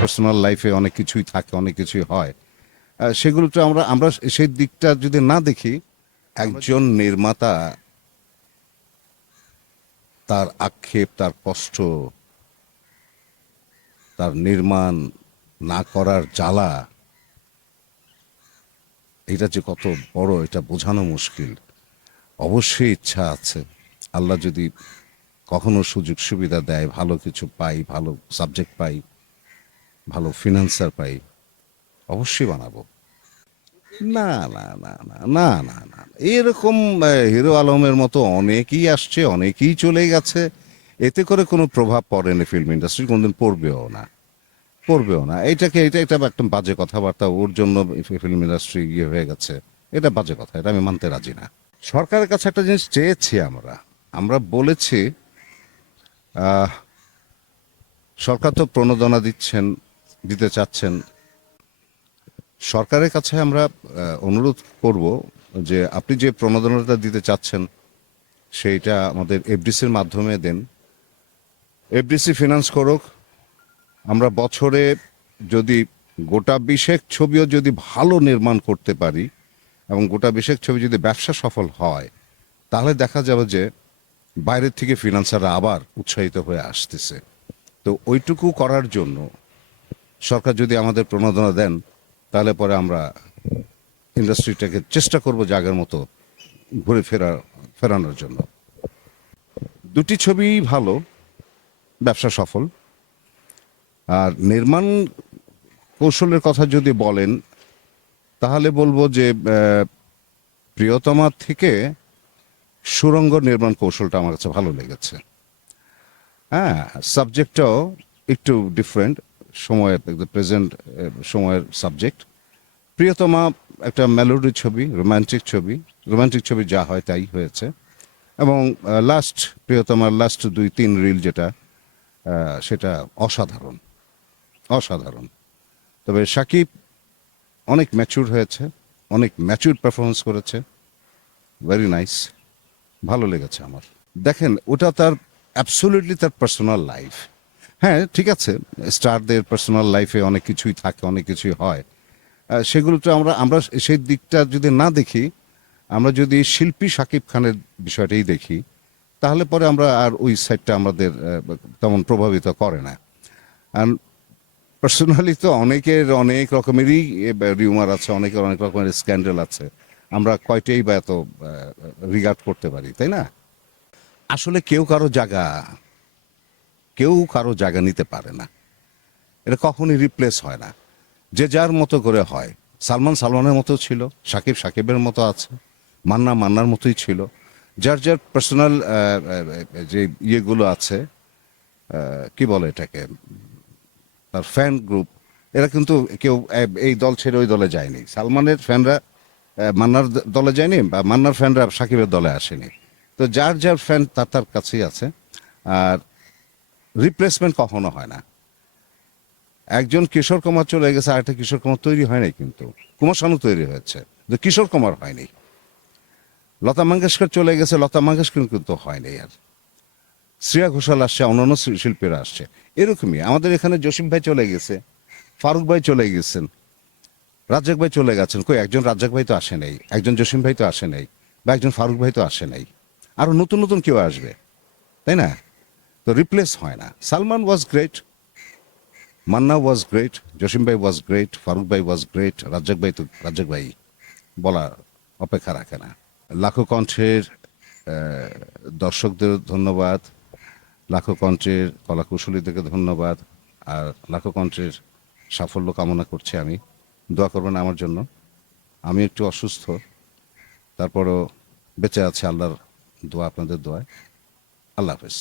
Personal লাইফে অনেক কিছুই থাকে, অনেক কিছুই হয়। সেগুলো তো আমরা আমরা সেই দিকটা যদি না দেখি, একজন নির্মাতা তার আক্ষেপ, তার কষ্ট, তার নির্মাণ না করার জ্বালা, এটা যে কত বড় এটা বোঝানো মুশকিল। অবশ্যই ইচ্ছা আছে, আল্লাহ যদি কখনো সুযোগ সুবিধা দেয়, ভালো কিছু পাই, ভালো সাবজেক্ট পাই, ভালো ফিনান্সার পাই, অবশ্যই বানাবো। না না না না না না না এরকম হিরো আলমের মতো অনেকেই আসছে, অনেকেই চলে গেছে, এতে করে কোনো প্রভাব পড়েনি ফিল্ম ইন্ডাস্ট্রি, কোনদিন পড়বেও না, পড়বেও না। এটা একটা একদম বাজে কথাবার্তা, ওর জন্য ফিল্ম ইন্ডাস্ট্রি ইয়ে হয়ে গেছে, এটা বাজে কথা, এটা আমি মানতে রাজি না। সরকারের কাছে একটা জিনিস চেয়েছি আমরা, আমরা বলেছি, সরকার তো প্রণোদনা দিতে চাচ্ছেন, সরকারের কাছে আমরা অনুরোধ করব যে আপনি যে প্রণোদনাটা দিতে চাচ্ছেন সেইটা আমাদের এফডিসির মাধ্যমে দেন, এফডিসি ফিনান্স করুক। আমরা বছরে যদি গোটা 20 ছবিও যদি ভালো নির্মাণ করতে পারি এবং গোটা 20 ছবি যদি ব্যবসা সফল হয়, তাহলে দেখা যাবে যে বাইরের থেকে ফিনান্সাররা আবার উৎসাহিত হয়ে আসতেছে। তো ওইটুকু করার জন্য সরকার যদি আমাদের প্রণোদনা দেন, তাহলে পরে আমরা ইন্ডাস্ট্রিটাকে চেষ্টা করব জায়গার মতো ঘুরে ফেরানোর জন্য। দুটি ছবি ভালো, ব্যবসা সফল। আর নির্মাণ কৌশলের কথা যদি বলেন, তাহলে বলবো যে প্রিয়তমা থেকে সুড়ঙ্গ নির্মাণ কৌশলটা আমার কাছে ভালো লেগেছে। হ্যাঁ, সাবজেক্টটাও একটু ডিফারেন্ট, সময়ের প্রেজেন্ট সময়ের সাবজেক্ট। প্রিয়তমা একটা মেলোডি ছবি, রোমান্টিক ছবি যা হয় তাই হয়েছে। এবং প্রিয়তমার লাস্ট 2-3 রিল যেটা, সেটা অসাধারণ, অসাধারণ। তবে শাকিব অনেক ম্যাচিউর হয়েছে, অনেক ম্যাচিউর পারফরমেন্স করেছে, ভেরি নাইস, ভালো লেগেছে আমার। দেখেন, ওটা তার অ্যাবসোলিউটলি তার পার্সোনাল লাইফ। হ্যাঁ ঠিক আছে, স্টারদের পার্সোনাল লাইফে অনেক কিছুই থাকে, অনেক কিছুই হয়। সেগুলো তো আমরা আমরা সেই দিকটা যদি না দেখি, আমরা যদি শিল্পী শাকিব খানের বিষয়টাই দেখি, তাহলে পরে আমরা আর ওই সাইডটা আমাদের তেমন প্রভাবিত করে না। আর পার্সোনালি তো অনেকের অনেক রকমেরই রিউমার আছে, অনেকের অনেক রকমের স্ক্যান্ডেল আছে, আমরা কয়টাই বা এত রিগার্ড করতে পারি, তাই না? আসলে কেউ কারো জায়গা নিতে পারে না, এটা কখনই রিপ্লেস হয় না, যে যার মতো করে হয়। সালমানের মতো ছিল, সাকিবের মতো আছে, মান্নার মতোই ছিল। যার যার পার্সোনাল যে ইয়েগুলো আছে, কি বলে এটাকে, তার ফ্যান গ্রুপ, এরা কিন্তু কেউ এই দল ছেড়ে ওই দলে যায়নি। সালমানের ফ্যানরা মান্নার দলে যায়নি, বা মান্নার ফ্যানরা সাকিবের দলে আসেনি। তো যার যার ফ্যান তার কাছেই আছে। আর রিপ্লেসমেন্ট কখনো হয় না। একজন কিশোর কুমার চলে গেছে, আরেকটা কিশোর কুমার তৈরি হয় নাই, কিন্তু কুমার শানু তৈরি হয়েছে, যে কিশোর কুমার হয়নি। লতা মঙ্গেশকর চলে গেছে, লতা মঙ্গেশকর কিন্তু হয়নি। আর শ্রেয়া ঘোষাল আসছে, অন্যান্য শিল্পীরা আসছে। এরকমই আমাদের এখানে জসিম ভাই চলে গেছে, ফারুক ভাই চলে গেছেন, রাজ্জাক ভাই চলে গেছেন, কই একজন রাজ্জাক ভাই তো আসে নাই, একজন জসিম ভাই তো আসে নাই, বা একজন ফারুক ভাই তো আসে নাই। আরো নতুন নতুন কেউ আসবে, তাই না? তো রিপ্লেস হয় না। Salman was great, Manna was great, Jasim ভাই ওয়াজ গ্রেট, ফারুক ভাই ওয়াজ গ্রেট, রাজ্জাক ভাই বলার অপেক্ষা রাখে না। লাখো কণ্ঠের দর্শকদের ধন্যবাদ, লাখো কণ্ঠের কলাকুশলীদেরকে ধন্যবাদ, আর লাখো কণ্ঠের সাফল্য কামনা করছি আমি। দোয়া করবেন আমার জন্য। আমি একটু অসুস্থ, তারপরও বেঁচে আছে আল্লাহর দোয়া, আপনাদের দোয়ায়। আল্লাহ হাফেজ।